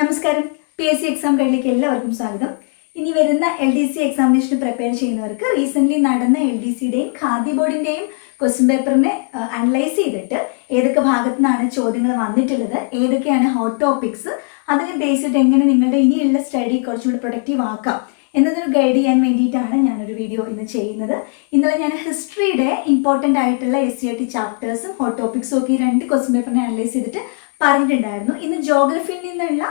നമസ്കാരം. P S C exam ഗൈഡിലേക്ക് എല്ലാവർക്കും സ്വാഗതം. ഇനി വരുന്ന എൽ ഡി സി എക്സാമിനേഷന് പ്രിപ്പയർ ചെയ്യുന്നവർക്ക് റീസെന്റ് നടന്ന എൽ ഡി സിയുടെയും ഖാദി ബോർഡിന്റെയും ക്വസ്റ്റ്യൻ പേപ്പറിനെ അനലൈസ് ചെയ്തിട്ട് ഏതൊക്കെ ഭാഗത്തു നിന്നാണ് ചോദ്യങ്ങൾ വന്നിട്ടുള്ളത് ഏതൊക്കെയാണ് ഹോട്ട് ടോപ്പിക്സ് അതിനെ ബേസ് എങ്ങനെ നിങ്ങളുടെ ഇനിയുള്ള സ്റ്റഡി കുറച്ചുകൂടി പ്രൊഡക്റ്റീവ് ആക്കാം എന്നതൊരു ഗൈഡ് ചെയ്യാൻ വേണ്ടിയിട്ടാണ് ഞാനൊരു വീഡിയോ ഇന്ന് ചെയ്യുന്നത്. ഇന്നലെ ഞാൻ ഹിസ്റ്ററിയുടെ ഇമ്പോർട്ടന്റ് ആയിട്ടുള്ള എസ് സി ആർ ടി ചാപ്റ്റേഴ്സും ഹോട്ട് ടോപ്പിക്സും ഒക്കെ ഈ രണ്ട് ക്വസ്റ്റ്യൻ പേപ്പറിനെ അനലൈസ് ചെയ്തിട്ട് പറഞ്ഞിട്ടുണ്ടായിരുന്നു. ഇന്ന് ജോഗ്രഫിയിൽ നിന്നുള്ള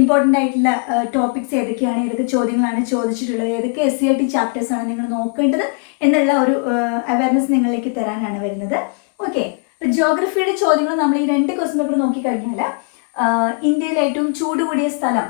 ഇമ്പോർട്ടന്റ് ആയിട്ടുള്ള ടോപ്പിക്സ് ഏതൊക്കെയാണ്? ഏതൊക്കെ ചോദ്യങ്ങളാണ് ചോദിച്ചിട്ടുള്ളത്? ഏതൊക്കെ S C I T chapters ആണ് നിങ്ങൾ നോക്കേണ്ടത് എന്നുള്ള ഒരു അവയർനെസ് നിങ്ങളിലേക്ക് തരാനാണ് വരുന്നത്. ഓക്കെ ജോഗ്രഫിയുടെ ചോദ്യങ്ങൾ നമ്മൾ ഈ രണ്ട് ക്വസ്റ്റൻ പേപ്പർ നോക്കിക്കഴിഞ്ഞാൽ ഇന്ത്യയിലെ ഏറ്റവും ചൂട് കൂടിയ സ്ഥലം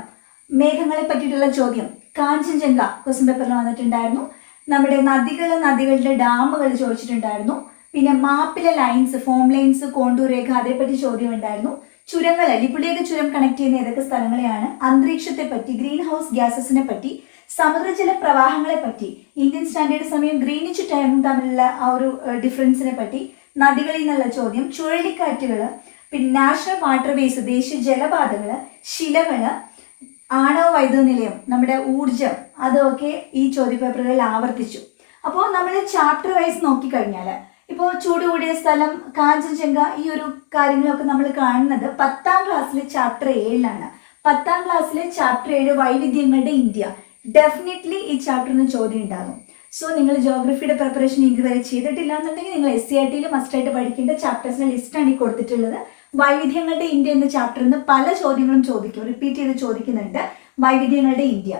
മേഘങ്ങളെ പറ്റിയിട്ടുള്ള ചോദ്യം കാഞ്ചൻജംഗ ക്വസ്റ്റൻ പേപ്പറിൽ വന്നിട്ടുണ്ടായിരുന്നു. നമ്മുടെ നദികൾ നദികളുടെ ഡാമുകൾ ചോദിച്ചിട്ടുണ്ടായിരുന്നു. പിന്നെ മാപ്പിലെ ലൈൻസ് ഫോം ലൈൻസ് കോണ്ടൂർ രേഖ അതേപ്പറ്റി ചോദ്യം ഉണ്ടായിരുന്നു. ചുരങ്ങൾ ലിപുലേഖ ചുരം കണക്ട് ചെയ്യുന്ന ഏതൊക്കെ സ്ഥലങ്ങളെയാണ്? അന്തരീക്ഷത്തെ പറ്റി ഗ്രീൻ ഹൗസ് ഗ്യാസസിനെ പറ്റി സമുദ്രജല പ്രവാഹങ്ങളെ പറ്റി ഇന്ത്യൻ സ്റ്റാൻഡേർഡ് സമയം ഗ്രീനിച്ച് ടൈമും തമ്മിലുള്ള ആ ഒരു ഡിഫറൻസിനെ പറ്റി നദികളിൽ നിന്നുള്ള ചോദ്യം ചുഴലിക്കാറ്റുകൾ പിന്നെ നാഷണൽ വാട്ടർവേസ് ദേശീയ ജലപാതകൾ ശിലകൾ ആണവ വൈദ്യുത നിലയം നമ്മുടെ ഊർജം അതൊക്കെ ഈ ചോദ്യപേപ്പറുകളിൽ ആവർത്തിച്ചു. അപ്പോൾ നമ്മൾ ചാപ്റ്റർ വൈസ് നോക്കിക്കഴിഞ്ഞാൽ ഇപ്പോൾ ചൂട് കൂടിയ സ്ഥലം കാഞ്ചൻജംഗ ഈ ഒരു കാര്യങ്ങളൊക്കെ നമ്മൾ കാണുന്നത് പത്താം ക്ലാസ്സിലെ ചാപ്റ്റർ ഏഴിലാണ്. പത്താം ക്ലാസ്സിലെ ചാപ്റ്റർ ഏഴ് വൈവിധ്യങ്ങളുടെ ഇന്ത്യ. ഡെഫിനറ്റ്ലി ഈ ചാപ്റ്ററിന് ചോദ്യം ഉണ്ടാകും. സോ നിങ്ങൾ ജോഗ്രഫിയുടെ പ്രിപ്പറേഷൻ ഇതുവരെ ചെയ്തിട്ടില്ല എന്നുണ്ടെങ്കിൽ നിങ്ങൾ എസ് സി ആർ ടിയിൽ മസ്റ്റായിട്ട് പഠിക്കേണ്ട ചാപ്റ്റേഴ്സിന്റെ ലിസ്റ്റാണ് ഈ കൊടുത്തിട്ടുള്ളത്. വൈവിധ്യങ്ങളുടെ ഇന്ത്യ എന്ന ചാപ്റ്ററിൽ നിന്ന് പല ചോദ്യങ്ങളും ചോദിക്കും റിപ്പീറ്റ് ചെയ്ത് ചോദിക്കുന്നുണ്ട് വൈവിധ്യങ്ങളുടെ ഇന്ത്യ.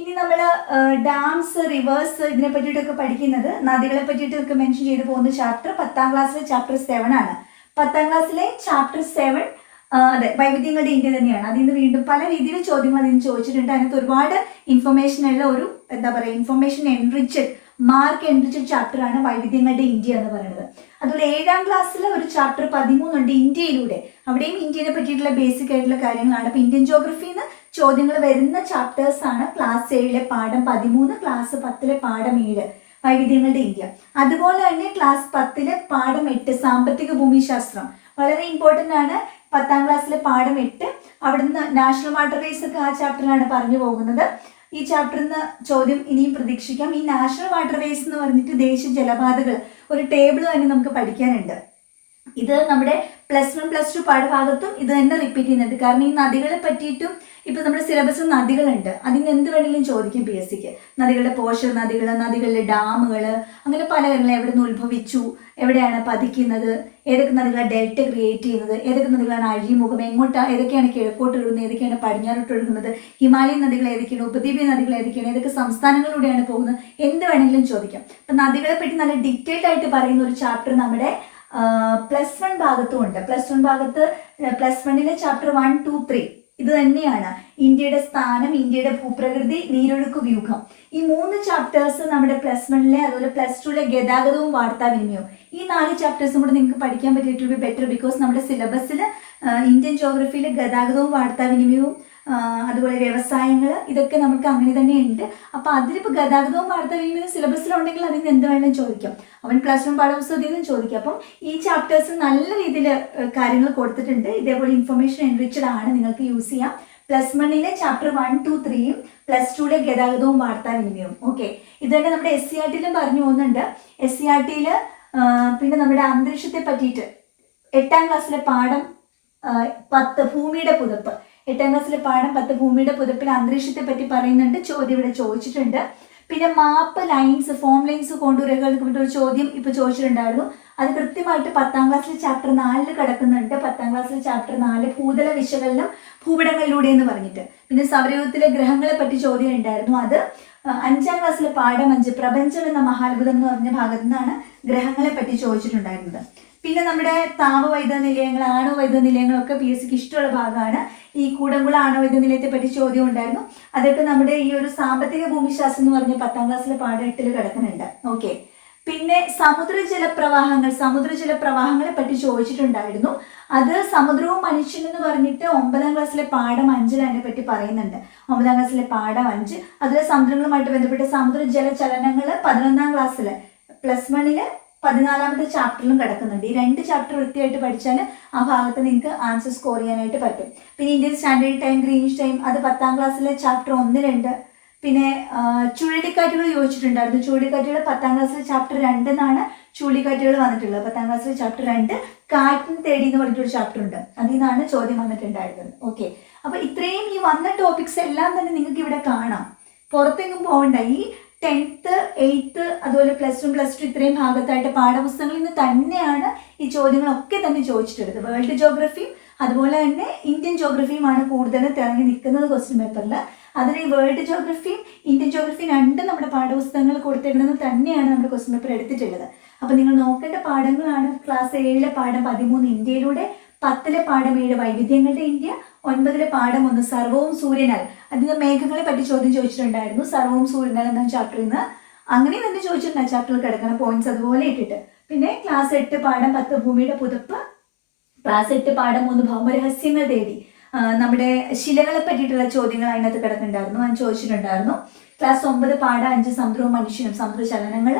ഇനി നമ്മൾ ഡാംസ് റിവേഴ്സ് ഇതിനെ പറ്റിയിട്ടൊക്കെ പഠിക്കുന്നത് നദികളെ പറ്റിയിട്ടൊക്കെ മെൻഷൻ ചെയ്ത് പോകുന്ന ചാപ്റ്റർ പത്താം ക്ലാസ്സിലെ ചാപ്റ്റർ സെവൻ ആണ്. പത്താം ക്ലാസ്സിലെ ചാപ്റ്റർ സെവൻ അതെ വൈവിധ്യങ്ങളുടെ ഇന്ത്യ തന്നെയാണ്. അതിൽ നിന്ന് വീണ്ടും പല രീതിയിൽ ചോദ്യങ്ങൾ അതിന് ചോദിച്ചിട്ടുണ്ട്. അതിനകത്ത് ഒരുപാട് ഇൻഫർമേഷൻ ഉള്ള ഒരു എന്താ പറയുക information enriched mark enriched chapter ആണ് വൈവിധ്യങ്ങളുടെ ഇന്ത്യ എന്ന് പറയുന്നത്. അതുപോലെ ഏഴാം ക്ലാസ്സിലെ ഒരു ചാപ്റ്റർ പതിമൂന്നുണ്ട് ഇന്ത്യയിലൂടെ. അവിടെയും ഇന്ത്യനെ പറ്റിയിട്ടുള്ള ബേസിക് ആയിട്ടുള്ള കാര്യങ്ങളാണ്. അപ്പൊ ഇന്ത്യൻ ജോഗ്രഫിയിൽ നിന്ന് ചോദ്യങ്ങൾ വരുന്ന ചാപ്റ്റേഴ്സ് ആണ് ക്ലാസ് ഏഴിലെ പാഠം പതിമൂന്ന് ക്ലാസ് പത്തിലെ പാഠം ഏഴ് വൈവിധ്യങ്ങളുടെ ഇന്ത്യ. അതുപോലെ തന്നെ ക്ലാസ് പത്തിലെ പാഠം എട്ട് സാമ്പത്തിക ഭൂമിശാസ്ത്രം വളരെ ഇമ്പോർട്ടന്റ് ആണ് പത്താം ക്ലാസ്സിലെ പാഠം എട്ട്. അവിടുന്ന് നാഷണൽ വാട്ടർ റേസ് ഒക്കെ ആ ചാപ്റ്ററിലാണ് പറഞ്ഞു പോകുന്നത്. ഈ ചാപ്റ്ററിൽ നിന്ന് ചോദ്യം ഇനിയും പ്രതീക്ഷിക്കാം. ഈ നാഷണൽ വാട്ടർ റേസ് എന്ന് പറഞ്ഞിട്ട് ദേശീയ ജലപാതകൾ ഒരു ടേബിൾ തന്നെ നമുക്ക് പഠിക്കാനുണ്ട്. ഇത് നമ്മുടെ പ്ലസ് വൺ പ്ലസ് ടു പാഠഭാഗത്തും ഇത് തന്നെ റിപ്പീറ്റ് ചെയ്യുന്നുണ്ട്. കാരണം ഈ നദികളെ പറ്റിയിട്ടും ഇപ്പൊ നമ്മുടെ സിലബസ് നദികളുണ്ട്. അതിന് എന്ത് വേണമെങ്കിലും ചോദിക്കും പി എസ് സിക്ക് നദികളുടെ പോഷക നദികൾ നദികളിലെ ഡാമുകൾ അങ്ങനെ പല കാര്യങ്ങൾ എവിടെ നിന്ന് ഉത്ഭവിച്ചു? എവിടെയാണ് പതിക്കുന്നത്? ഏതൊക്കെ നദികളാണ് ഡെൽറ്റ ക്രിയേറ്റ് ചെയ്യുന്നത്? ഏതൊക്കെ നദികളാണ് അഴിമുഖം? എങ്ങോട്ടാണ് ഏതൊക്കെയാണ് കിഴക്കോട്ട് ഒഴുകുന്നത്? ഏതൊക്കെയാണ് പടിഞ്ഞാറോട്ട് ഒഴുകുന്നത്? ഹിമാലയൻ നദികൾ ഏതൊക്കെയാണ്? ഉപദ്വീപീയ നദികൾ ഏതൊക്കെയാണ്? ഏതൊക്കെ സംസ്ഥാനങ്ങളിലൂടെയാണ് പോകുന്നത്? എന്ത് വേണമെങ്കിലും ചോദിക്കാം. അപ്പം നദികളെ പറ്റി നല്ല ഡീറ്റെയിൽഡ് ആയിട്ട് പറയുന്ന ഒരു ചാപ്റ്റർ നമ്മുടെ പ്ലസ് വൺ ഭാഗത്തും ഉണ്ട്. പ്ലസ് വൺ ഭാഗത്ത് പ്ലസ് വണ്ണിലെ ചാപ്റ്റർ വൺ ടു ത്രീ ഇത് തന്നെയാണ് ഇന്ത്യയുടെ സ്ഥാനം ഇന്ത്യയുടെ ഭൂപ്രകൃതി നീരൊഴുക്ക് വ്യൂഹം. ഈ മൂന്ന് ചാപ്റ്റേഴ്സ് നമ്മുടെ പ്ലസ് വണ്ണിലെ അതുപോലെ പ്ലസ് ടുവിലെ ഗതാഗതവും വാർത്താവിനിമയവും ഈ നാല് ചാപ്റ്റേഴ്സും കൂടെ നിങ്ങൾക്ക് പഠിക്കാൻ പറ്റിയിട്ട് ബി ബെറ്റർ ബിക്കോസ് നമ്മുടെ സിലബസിൽ ഇന്ത്യൻ ജോഗ്രഫിയിൽ ഗതാഗതവും വാർത്താവിനിമയവും അതുപോലെ വ്യവസായങ്ങൾ ഇതൊക്കെ നമുക്ക് അങ്ങനെ തന്നെ ഉണ്ട് അപ്പോൾ അതിലിപ്പോൾ ഗതാഗതവും വാർത്താവിനിമയവും സിലബസിലുണ്ടെങ്കിൽ അതിന് എന്ത് വേണമെങ്കിലും ചോദിക്കാം. അവൻ പ്ലസ് വൺ പാഠപുസ്തകത്തിൽ നിന്നും ചോദിക്കാം. അപ്പം ഈ ചാപ്റ്റേഴ്സ് നല്ല രീതിയിൽ കാര്യങ്ങൾ കൊടുത്തിട്ടുണ്ട്. ഇതേപോലെ ഇൻഫർമേഷൻ എൻറിച്ചഡ് ആണ് നിങ്ങൾക്ക് യൂസ് ചെയ്യാം. പ്ലസ് വണ്ണിലെ ചാപ്റ്റർ വൺ ടു ത്രീയും പ്ലസ് ടുവിലെ ഗതാഗതവും വാർത്താവിനിമയവും ഓക്കെ ഇത് തന്നെ നമ്മുടെ എസ് സി ആർ ടിയിലും പറഞ്ഞു പോകുന്നുണ്ട്. എസ് സി ആർ ടിയിൽ പിന്നെ നമ്മുടെ അന്തരീക്ഷത്തെ പറ്റിയിട്ട് എട്ടാം ക്ലാസ്സിലെ പാഠം പത്ത് ഭൂമിയുടെ പുതപ്പ്. എട്ടാം ക്ലാസ്സിലെ പാഠം പത്ത് ഭൂമിയുടെ പുതപ്പിൽ അന്തരീക്ഷത്തെ പറ്റി പറയുന്നുണ്ട്. ചോദ്യം ഇവിടെ ചോദിച്ചിട്ടുണ്ട്. പിന്നെ മാപ്പ് ലൈൻസ് ഫോം ലൈൻസ് കോണ്ടൂറുകൾക്ക് ഒരു ചോദ്യം ഇപ്പൊ ചോദിച്ചിട്ടുണ്ടായിരുന്നു. അത് കൃത്യമായിട്ട് പത്താം ക്ലാസ്സിലെ ചാപ്റ്റർ നാലിൽ കിടക്കുന്നുണ്ട്. പത്താം ക്ലാസ്സിലെ ചാപ്റ്റർ നാല് ഭൂതല വിശകലനം ഭൂപടങ്ങളിലൂടെ എന്ന് പറഞ്ഞിട്ട്. പിന്നെ സൗരയൂഹത്തിലെ ഗ്രഹങ്ങളെ പറ്റി ചോദ്യം ഉണ്ടായിരുന്നു. അത് അഞ്ചാം ക്ലാസ്സിലെ പാഠം അഞ്ച് പ്രപഞ്ചം എന്ന മഹാത്ഭുതം എന്ന് പറഞ്ഞ ഭാഗത്തു നിന്നാണ് ഗ്രഹങ്ങളെ പറ്റി ചോദിച്ചിട്ടുണ്ടായിരുന്നത്. പിന്നെ നമ്മുടെ താപവൈദ്യുത നിലയങ്ങൾ ആണവ വൈദ്യുത നിലയങ്ങളൊക്കെ പി എസ് സിക്ക് ഇഷ്ടമുള്ള ഭാഗമാണ്. ഈ കൂടംകുളം ആണവ വൈദ്യുത നിലയത്തെ പറ്റി ചോദ്യം ഉണ്ടായിരുന്നു. അതൊക്കെ നമ്മുടെ ഈ ഒരു സാമ്പത്തിക ഭൂമിശാസ്ത്രം എന്ന് പറഞ്ഞ പത്താം ക്ലാസ്സിലെ പാഠത്തിൽ കിടക്കുന്നുണ്ട്. ഓക്കെ പിന്നെ സമുദ്രജല പ്രവാഹങ്ങൾ സമുദ്രജല പ്രവാഹങ്ങളെ പറ്റി ചോദിച്ചിട്ടുണ്ടായിരുന്നു. അത് സമുദ്രവും മനുഷ്യനും എന്ന് പറഞ്ഞിട്ട് ഒമ്പതാം ക്ലാസ്സിലെ പാഠം അഞ്ചിൽ അതിനെ പറ്റി പറയുന്നുണ്ട്. ഒമ്പതാം ക്ലാസ്സിലെ പാഠം അഞ്ച്. അതിലെ സമുദ്രങ്ങളുമായിട്ട് ബന്ധപ്പെട്ട് സമുദ്രജല ചലനങ്ങൾ പതിനൊന്നാം ക്ലാസ്സിൽ പ്ലസ് വണ്ണിൽ പതിനാലാമത്തെ ചാപ്റ്ററിലും കിടക്കുന്നുണ്ട്. ഈ രണ്ട് ചാപ്റ്റർ വൃത്തിയായിട്ട് പഠിച്ചാൽ ആ ഭാഗത്ത് നിങ്ങൾക്ക് ആൻസർ സ്കോർ ചെയ്യാനായിട്ട് പറ്റും. പിന്നെ Indian standard time Greenwich time അത് പത്താം ക്ലാസ്സിലെ ചാപ്റ്റർ ഒന്നിലുണ്ട് പിന്നെ ചുഴലിക്കാറ്റുകൾ ചോദിച്ചിട്ടുണ്ടായിരുന്നു. ചുഴലിക്കാറ്റുകൾ പത്താം ക്ലാസ്സിലെ ചാപ്റ്റർ രണ്ട് എന്നാണ് ചുഴലിക്കാറ്റുകൾ വന്നിട്ടുള്ളത്. പത്താം ക്ലാസ്സിലെ ചാപ്റ്റർ രണ്ട് കാറ്റിൻ തേടി എന്ന് പറഞ്ഞിട്ടൊരു ചാപ്റ്റർ ഉണ്ട്. അതിൽ നിന്നാണ് ചോദ്യം വന്നിട്ടുണ്ടായിരുന്നത്. ഓക്കെ അപ്പൊ ഇത്രയും ഈ വന്ന ടോപ്പിക്സ് എല്ലാം തന്നെ നിങ്ങൾക്ക് ഇവിടെ കാണാം. പുറത്തെങ്ങും പോകണ്ട ഈ ടെൻത്ത് എയ്ത്ത് അതുപോലെ പ്ലസ് വൺ പ്ലസ് ടു ഇത്രയും ഭാഗത്തായിട്ട് പാഠപുസ്തകങ്ങളിൽ നിന്ന് തന്നെയാണ് ഈ ചോദ്യങ്ങളൊക്കെ തന്നെ ചോദിച്ചിട്ടുള്ളത്. വേൾഡ് ജോഗ്രഫിയും അതുപോലെ തന്നെ ഇന്ത്യൻ ജോഗ്രഫിയുമാണ് കൂടുതൽ തിളങ്ങി നിൽക്കുന്നത് ക്വസ്റ്റ്യൻ പേപ്പറിൽ അതിൽ ഈ വേൾഡ് ജോഗ്രഫിയും ഇന്ത്യൻ ജോഗ്രഫിയും രണ്ടും നമ്മുടെ പാഠപുസ്തകങ്ങൾ കൊടുത്തിടുന്നത് തന്നെയാണ് നമ്മുടെ ക്വസ്റ്റ്യൻ പേപ്പർ എടുത്തിട്ടുള്ളത്. അപ്പോൾ നിങ്ങൾ നോക്കേണ്ട പാഠങ്ങളാണ് ക്ലാസ് ഏഴിലെ പാഠം പതിമൂന്ന് ഇന്ത്യയിലൂടെ പത്തിലെ പാഠം ഏഴ് വൈവിധ്യങ്ങളുടെ ഇന്ത്യ ഒൻപതിലെ പാഠം ഒന്ന് സർവവും സൂര്യനാൽ. അതിന് മേഘങ്ങളെ പറ്റി ചോദ്യം ചോദിച്ചിട്ടുണ്ടായിരുന്നു. സർവവും സൂര്യനാൽ എന്ന ചാപ്റ്ററിൽ നിന്ന് അങ്ങനെ തന്നെ ചോദിച്ചിട്ടുണ്ട്? ചാപ്റ്ററിൽ കിടക്കുന്ന പോയിന്റ്സ് അതുപോലെ ഇട്ടിട്ട്. പിന്നെ ക്ലാസ് എട്ട് പാഠം പത്ത് ഭൂമിയുടെ പുതപ്പ്. ക്ലാസ് എട്ട് പാഠം മൂന്ന് ഭൗമരഹസ്യങ്ങൾ തേടി. നമ്മുടെ ശിലകളെ പറ്റിയിട്ടുള്ള ചോദ്യങ്ങൾ അതിനകത്ത് കിടക്കുന്നുണ്ടായിരുന്നു. ഞാൻ ചോദിച്ചിട്ടുണ്ടായിരുന്നു. ക്ലാസ് ഒമ്പത് പാഠം അഞ്ച് സമുദ്രവും മനുഷ്യനും. സമുദ്ര ചലനങ്ങൾ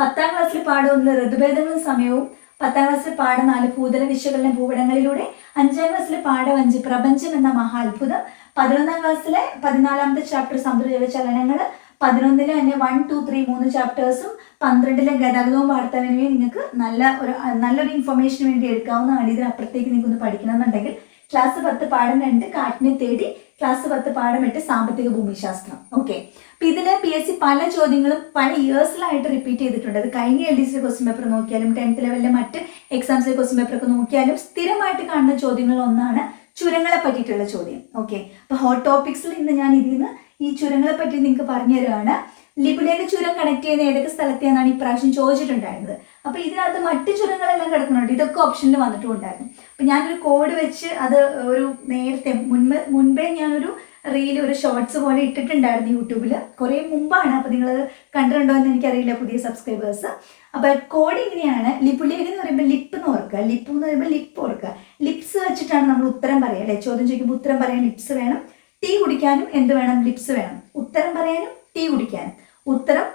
പത്താം ക്ലാസ്സിൽ പാഠം ഒന്ന് ഋതുഭേദങ്ങളും സമയവും. പത്താം ക്ലാസ്സിൽ പാഠ നാല് ഭൂതല വിശകലന ഭൂപടങ്ങളിലൂടെ അഞ്ചാം ക്ലാസ്സിലെ പാഠം അഞ്ച് പ്രപഞ്ചം എന്ന മഹാത്ഭുതം പതിനൊന്നാം ക്ലാസ്സിലെ പതിനാലാമത്തെ ചാപ്റ്റർ സമുദ്രജല ചലനങ്ങൾ പതിനൊന്നിലെ തന്നെ വൺ ടു ത്രീ മൂന്ന് ചാപ്റ്റേഴ്സും പന്ത്രണ്ടിലെ ഗതാഗതവും വാർത്താവിനിമയം നിങ്ങൾക്ക് നല്ല ഒരു നല്ലൊരു ഇൻഫർമേഷന് വേണ്ടി എടുക്കാവുന്നതാണ്. ഇതിനപ്പുറത്തേക്ക് നിങ്ങൾക്ക് ഒന്ന് പഠിക്കണമെന്നുണ്ടെങ്കിൽ ക്ലാസ് പത്ത് പാഠം രണ്ട് കാറ്റിനെ തേടി ക്ലാസ് പത്ത് പാഠം എട്ട് സാമ്പത്തിക ഭൂമിശാസ്ത്രം. ഓക്കെ അപ്പൊ ഇതിൽ പി എസ് സി പല ചോദ്യങ്ങളും പല ഇയേഴ്സിലായിട്ട് റിപ്പീറ്റ് ചെയ്തിട്ടുണ്ട്. അത് കഴിഞ്ഞ L D C question paper നോക്കിയാലും ടെൻത്ത് ലെവലിലെ മറ്റ് എക്സാംസിലെ ക്വസ്റ്റ്യൻ പേപ്പർ ഒക്കെ നോക്കിയാലും സ്ഥിരമായിട്ട് കാണുന്ന ചോദ്യങ്ങളിൽ ഒന്നാണ് ചുരങ്ങളെ പറ്റിയിട്ടുള്ള ചോദ്യം. ഓക്കെ അപ്പൊ ഹോട്ട് ടോപ്പിക്സിൽ ഇന്ന് ഞാൻ ഇതിൽ നിന്ന് ഈ ചുരങ്ങളെ പറ്റി നിങ്ങൾക്ക് പറഞ്ഞു തരുവാണ് ലിപുലേഖ ചുരം കണക്ട് ചെയ്യുന്ന ഏതൊക്കെ സ്ഥലത്തെന്നാണ് ഇപ്രാവശ്യം ചോദിച്ചിട്ടുണ്ടായിരുന്നത്? അപ്പൊ ഇതിനകത്ത് മറ്റു ചുരങ്ങളെല്ലാം കിടക്കുന്നുണ്ട്. ഇതൊക്കെ ഓപ്ഷനിൽ വന്നിട്ടുണ്ടായിരുന്നു. ഞാനൊരു കോഡ് വെച്ച് അത് ഒരു നേരത്തെ മുൻപ് മുൻപേ ഞാനൊരു റീൽ ഒരു ഷോർട്സ് പോലെ ഇട്ടിട്ടുണ്ടായിരുന്നു യൂട്യൂബിൽ കുറേ മുമ്പാണ്. അപ്പോൾ നിങ്ങൾ കണ്ടിട്ടുണ്ടോ എന്ന് എനിക്കറിയില്ല പുതിയ സബ്സ്ക്രൈബേഴ്സ് അപ്പോൾ കോഡ് ഇങ്ങനെയാണ്. ലിപുലേഖ എന്ന് പറയുമ്പോൾ ലിപ്പ് എന്ന് ഓർക്കുക. ലിപ്പ് എന്ന് പറയുമ്പോൾ ലിപ്പ് ഓർക്കുക. ലിപ്സ് വെച്ചിട്ടാണ് നമ്മൾ ഉത്തരം പറയുക അല്ലേ? ചോദ്യം ചോദിക്കുമ്പോൾ ഉത്തരം പറയാൻ ലിപ്സ് വേണം. ടീ കുടിക്കാനും എന്ത് വേണം? ലിപ്സ് വേണം. ഉത്തരം പറയാനും ടീ കുടിക്കാനും. ഉത്തരം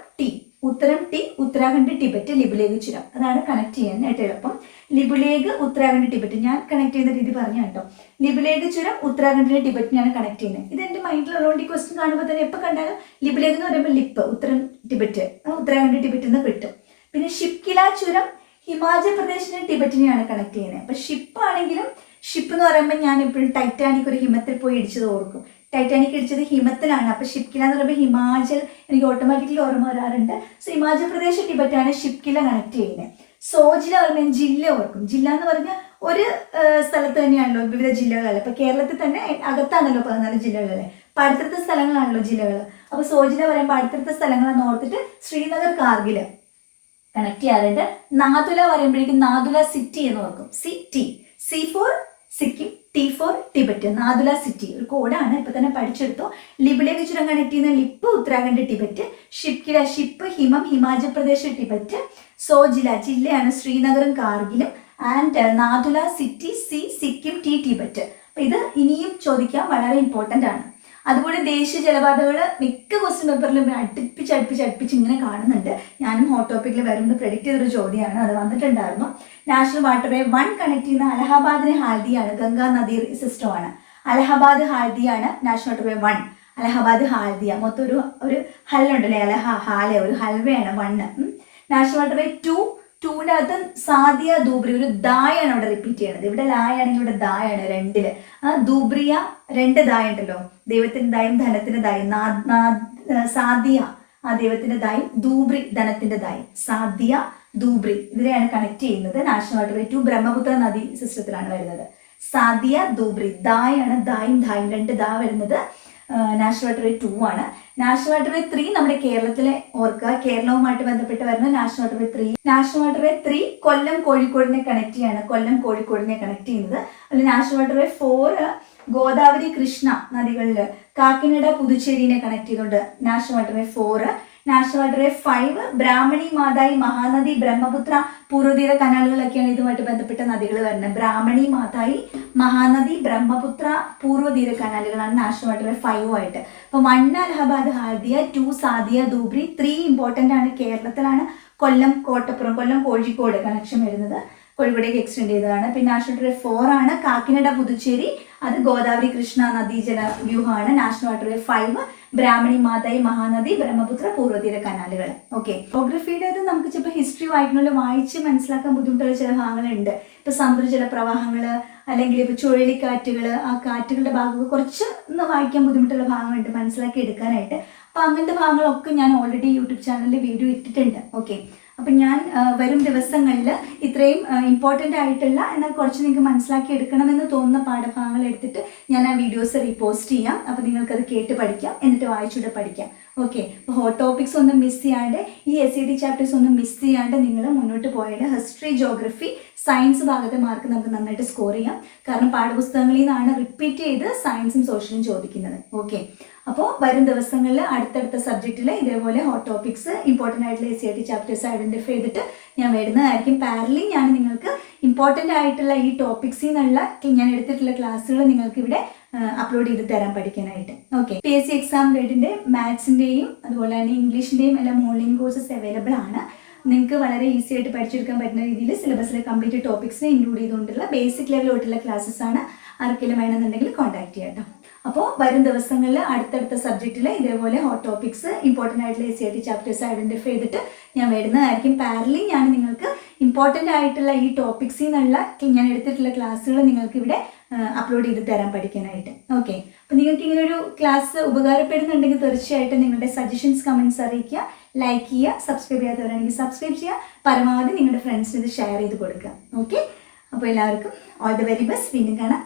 ഉത്തരം ടി ഉത്തരാഖണ്ഡ് ടിബറ്റ് ലിബുലേഖ് ചുരം അതാണ് കണക്ട് ചെയ്യാനായിട്ട് എളുപ്പം. ലിബുലേഖ് ഉത്തരാഖണ്ഡ് ടിബറ്റ്. ഞാൻ കണക്ട് ചെയ്യുന്ന രീതി പറഞ്ഞു കേട്ടോ. ലിബുലേഖ് ചുരം ഉത്തരാഖണ്ഡിലെ ടിബറ്റിനെയാണ് കണക്ട് ചെയ്യുന്നത്. ഇത് എന്റെ മൈൻഡിലുള്ളതുകൊണ്ട് ഈ ക്വസ്റ്റ്യൻ കാണുമ്പോൾ തന്നെ എപ്പോൾ കണ്ടാലും ലിബുലേഖ് എന്ന് പറയുമ്പോൾ ലിപ്പ് ഉത്തരം ടിബറ്റ്. ഉത്തരാഖണ്ഡ് ടിബറ്റ് എന്ന് കിട്ടും. പിന്നെ ഷിപ്കില ചുരം ഹിമാചൽ പ്രദേശിനെ ടിബറ്റിനെയാണ് കണക്ട് ചെയ്യുന്നത്. അപ്പം ഷിപ്പ് ആണെങ്കിലും ഷിപ്പ് എന്ന് പറയുമ്പോൾ ഞാൻ എപ്പോഴും ടൈറ്റാനിക് ഒരു ഹിമത്തിൽ പോയി ഇടിച്ചത് ഓർക്കും. ടൈറ്റാനിക് ഇടിച്ചത് ഹിമത്തിലാണ്. അപ്പോൾ ഷിപ്കില എന്ന് പറയുമ്പോൾ ഹിമാചൽ എനിക്ക് ഓട്ടോമാറ്റിക്കലി ഓർമ്മ വരാറുണ്ട്. സോ ഹിമാചൽ പ്രദേശ് ടിബറ്റാണ് ഷിപ്കില കണക്ട് ചെയ്യുന്നത് സോജില ഓർമ്മ ജില്ല ഓർക്കും. ജില്ല എന്ന് പറഞ്ഞാൽ ഒരു സ്ഥലത്ത് തന്നെയാണല്ലോ വിവിധ ജില്ലകളല്ലേ അപ്പോൾ കേരളത്തിൽ തന്നെ അകത്താണല്ലോ പതിനാല് ജില്ലകളല്ലേ അപ്പോൾ അടുത്തടുത്ത സ്ഥലങ്ങളാണല്ലോ ജില്ലകൾ അപ്പോൾ സോജില പറയുമ്പോൾ അടുത്തടുത്ത സ്ഥലങ്ങളെന്ന് ഓർത്തിട്ട് ശ്രീനഗർ കാർഗിൽ കണക്ട് ചെയ്യാറുണ്ട്. നാതുല പറയുമ്പോഴേക്കും നാതുല സിറ്റി എന്ന് ഓർക്കും. City C for Sikkim T for Tibet Nathula city. ഒരു കോഡാണ് ഇപ്പൊ തന്നെ പഠിച്ചെടുത്തു ലിബിലേക്ക് ചുരം കണക്ട് ചെയ്യുന്ന ലിപ്പ് ഉത്തരാഖണ്ഡ് ടിബറ്റ്. ഷിപ്കില ഷിപ്പ് ഹിമം ഹിമാചൽ പ്രദേശ് ടിബറ്റ്. സോജില ജില്ലയാണ് ശ്രീനഗറും കാർഗിലും. And Nathula city C Sikkim T Tibet. അപ്പൊ ഇത് ഇനിയും ചോദിക്കാൻ വളരെ ഇമ്പോർട്ടന്റ് ആണ്. അതുപോലെ ദേശീയ ജലപാതകൾ മിക്ക ക്വസ്റ്റ്യൻ പേപ്പറിലും അടുപ്പിച്ച് അടുപ്പിച്ച് അടുപ്പിച്ച് ഇങ്ങനെ കാണുന്നുണ്ട്. ഞാനും ഹോട്ട് ടോപ്പിക്കിൽ വരുമ്പോൾ പ്രെഡിക്റ്റ് ചെയ്തൊരു ചോദ്യമാണ്. അത് വന്നിട്ടുണ്ടായിരുന്നു. നാഷണൽ വാട്ടർവേ വൺ കണക്ട് ചെയ്യുന്ന അലഹാബാദിനെ ഹാൽദിയാണ് ഗംഗാ നദി സിസ്റ്റമാണ് Allahabad ഹാൽദിയാണ് national waterway one Allahabad Haldia മൊത്തം ഒരു ഒരു ഹല്ലുണ്ടല്ലേ? അലഹ ഹാല ഒരു ഹൽവയാണ് വണ്ണ് നാഷണൽ വാട്ടർവേ ടു ടൂവിന്റെ അകത്ത് സാദിയ ദൂബ്രി ഒരു ദായാണ് അവിടെ റിപ്പീറ്റ് ചെയ്യണത് ഇവിടെ ലായാണെങ്കിൽ ഇവിടെ ദായാണ് രണ്ടിൽ. ആ ദൂബ്രിയ രണ്ട് ദായ ഉണ്ടല്ലോ. നാ- നാ- സാദിയ ആ ദൂബ്രി ധനത്തിന്റെ ദായും. സാദിയ ധൂബ്രി. ഇതിനെയാണ് കണക്ട് ചെയ്യുന്നത്. നാഷണൽ വാട്ടർവേ ടു ബ്രഹ്മപുത്ര നദി സിസ്റ്റത്തിലാണ് വരുന്നത്. സാദിയ ധൂബ്രി. ദായാണ് ദായും ധായും രണ്ട് ദാ വരുന്നത് നാഷണൽ വാട്ടർവേ ടു ആണ്. നാഷണൽ വാട്ടർവേ ത്രീ നമ്മുടെ കേരളത്തിലെ ഓർക്കുക. കേരളവുമായിട്ട് ബന്ധപ്പെട്ട് വരുന്ന national waterway three national waterway three Kollam കോഴിക്കോടിനെ connect ചെയ്യാണ്. കൊല്ലം കോഴിക്കോടിനെ കണക്ട് ചെയ്യുന്നത്. അതിൽ national waterway four Godavari Krishna നദികളിൽ കാക്കിനട പുതുച്ചേരിനെ കണക്ട് ചെയ്തുകൊണ്ട് national waterway four national waterway five Brahmani Matai Mahanadi Brahmaputra പൂർവതീര കനാലുകളൊക്കെയാണ് ഇതുമായിട്ട് ബന്ധപ്പെട്ട നദികൾ വരുന്നത്. ബ്രാഹ്മണി മാതായി മഹാനദി ബ്രഹ്മപുത്ര പൂർവതീര കനാലുകളാണ് നാഷണൽ വാട്ടർവേ ഫൈവ് ആയിട്ട്. അപ്പോൾ one Allahabad Haldia two Sadiya Dhubri three important ആണ് കേരളത്തിലാണ് കൊല്ലം കോട്ടപ്പുറം കൊല്ലം കോഴിക്കോട് കണക്ഷൻ വരുന്നത്. കോഴിക്കോടേക്ക് എക്സ്റ്റെൻഡ് ചെയ്തതാണ്. പിന്നെ നാഷണൽ വാട്ടർവേ ഫോർ ആണ്. കാക്കിനട പുതുച്ചേരി അത് ഗോദാവരി കൃഷ്ണ നദീജല വ്യൂഹമാണ്. National waterway five Brahmani Matai Mahanadi Brahmaputra പൂർവതീര കനാലുകൾ. ഓക്കെ ജോഗ്രഫിയുടെ അത് നമുക്ക് ചിലപ്പോൾ ഹിസ്റ്ററി വായിക്കണമല്ലോ വായിച്ച് മനസ്സിലാക്കാൻ ബുദ്ധിമുട്ടുള്ള ചില ഭാഗങ്ങളുണ്ട്. ഇപ്പൊ സമുദ്രജല പ്രവാഹങ്ങൾ അല്ലെങ്കിൽ ഇപ്പൊ ചുഴലിക്കാറ്റുകൾ ആ കാറ്റുകളുടെ ഭാഗമൊക്കെ കുറച്ച് ഒന്ന് വായിക്കാൻ ബുദ്ധിമുട്ടുള്ള ഭാഗങ്ങളുണ്ട് മനസ്സിലാക്കി എടുക്കാനായിട്ട്. അപ്പൊ അങ്ങനത്തെ ഭാഗങ്ങളൊക്കെ ഞാൻ ഓൾറെഡി യൂട്യൂബ് ചാനലിൽ വീഡിയോ ഇട്ടിട്ടുണ്ട്. ഓക്കെ അപ്പം ഞാൻ വരും ദിവസങ്ങളിൽ ഇത്രയും ഇമ്പോർട്ടന്റ് ആയിട്ടുള്ള എന്നാൽ കുറച്ച് നിങ്ങൾക്ക് മനസ്സിലാക്കി എടുക്കണമെന്ന് തോന്നുന്ന പാഠഭാഗങ്ങൾ എടുത്തിട്ട് ഞാൻ ആ വീഡിയോസ് റീപോസ്റ്റ് ചെയ്യാം. അപ്പോൾ നിങ്ങൾക്കത് കേട്ട് പഠിക്കാം എന്നിട്ട് വായിച്ചൂടെ പഠിക്കാം. ഓക്കെ അപ്പോൾ ഹോട്ട് ടോപ്പിക്സ് ഒന്നും മിസ് ചെയ്യാണ്ട് ഈ എസ് സി ഡി ചാപ്റ്റേഴ്സ് ഒന്നും മിസ് ചെയ്യാണ്ട് നിങ്ങൾ മുന്നോട്ട് പോയാൽ ഹിസ്റ്ററി ജോഗ്രഫി സയൻസ് ഭാഗത്തെ മാർക്ക് നമുക്ക് നന്നായിട്ട് സ്കോർ ചെയ്യാം. കാരണം പാഠപുസ്തകങ്ങളിൽ നിന്നാണ് റിപ്പീറ്റ് ചെയ്ത് സയൻസും സോഷ്യലും ചോദിക്കുന്നത്. ഓക്കെ അപ്പോൾ വരും ദിവസങ്ങളിൽ അടുത്തടുത്ത സബ്ജക്റ്റിൽ ഇതേപോലെ ഹോട്ട് ടോപ്പിക്സ് ഇമ്പോർട്ടന്റ് ആയിട്ടുള്ള S C T chapters identify ചെയ്തിട്ട് ഞാൻ വരുന്നതായിരിക്കും. പാരലി ഞാൻ നിങ്ങൾക്ക് ഇമ്പോർട്ടന്റ് ആയിട്ടുള്ള ഈ ടോപ്പിക്സിൽ നിന്നുള്ള ഞാൻ എടുത്തിട്ടുള്ള ക്ലാസ്സുകൾ നിങ്ങൾക്ക് ഇവിടെ അപ്ലോഡ് ചെയ്ത് തരാൻ പഠിക്കാനായിട്ട്. Okay P S C exam ഗ്രേഡിന്റെ മാത്സിന്റെയും അതുപോലെ തന്നെ ഇംഗ്ലീഷിന്റെയും എല്ലാം ഓൺലൈൻ കോഴ്സസ് അവൈലബിൾ ആണ്. നിങ്ങൾക്ക് വളരെ ഈസി ആയിട്ട് പഠിച്ചെടുക്കാൻ പറ്റുന്ന രീതിയിൽ സിലബസിലെ കംപ്ലീറ്റ് ടോപ്പിക്സിനെ ഇൻക്ലൂഡ് ചെയ്തുകൊണ്ടുള്ള ബേസിക് ലെവൽ തൊട്ടുള്ള ക്ലാസ്സസ് ആണ്. ആർക്കെങ്കിലും വേണമെന്നുണ്ടെങ്കിൽ കോൺടാക്ട് ചെയ്യാം അപ്പോൾ വരും ദിവസങ്ങളിൽ അടുത്തടുത്ത സബ്ജക്റ്റിൽ ഇതേപോലെ ഹോട്ട് ടോപ്പിക്സ് ഇമ്പോർട്ടന്റ് ആയിട്ടുള്ള S C I T chapters identify ചെയ്തിട്ട് ഞാൻ വരുന്നതായിരിക്കും. പാരലി ഞാൻ നിങ്ങൾക്ക് ഇമ്പോർട്ടന്റ് ആയിട്ടുള്ള ഈ ടോപ്പിക്സിൽ നിന്നുള്ള ഞാൻ എടുത്തിട്ടുള്ള ക്ലാസ്സുകൾ നിങ്ങൾക്ക് ഇവിടെ അപ്ലോഡ് ചെയ്ത് തരാൻ പഠിക്കാനായിട്ട്. ഓക്കെ അപ്പോൾ നിങ്ങൾക്ക് ഇങ്ങനെ ഒരു ക്ലാസ് ഉപകാരപ്പെടുന്നുണ്ടെങ്കിൽ തീർച്ചയായിട്ടും നിങ്ങളുടെ സജഷൻസ് കമന്റ്സ് അറിയിക്കുക. ലൈക്ക് ചെയ്യുക. സബ്സ്ക്രൈബ് ചെയ്യാത്തവരാണെങ്കിൽ സബ്സ്ക്രൈബ് ചെയ്യുക. പരമാവധി നിങ്ങളുടെ ഫ്രണ്ട്സിന് ഇത് ഷെയർ ചെയ്ത് കൊടുക്കുക. ഓക്കെ അപ്പോൾ എല്ലാവർക്കും ഓൾ ദി വെരി ബെസ്റ്റ് വീണ്ടും കാണാം.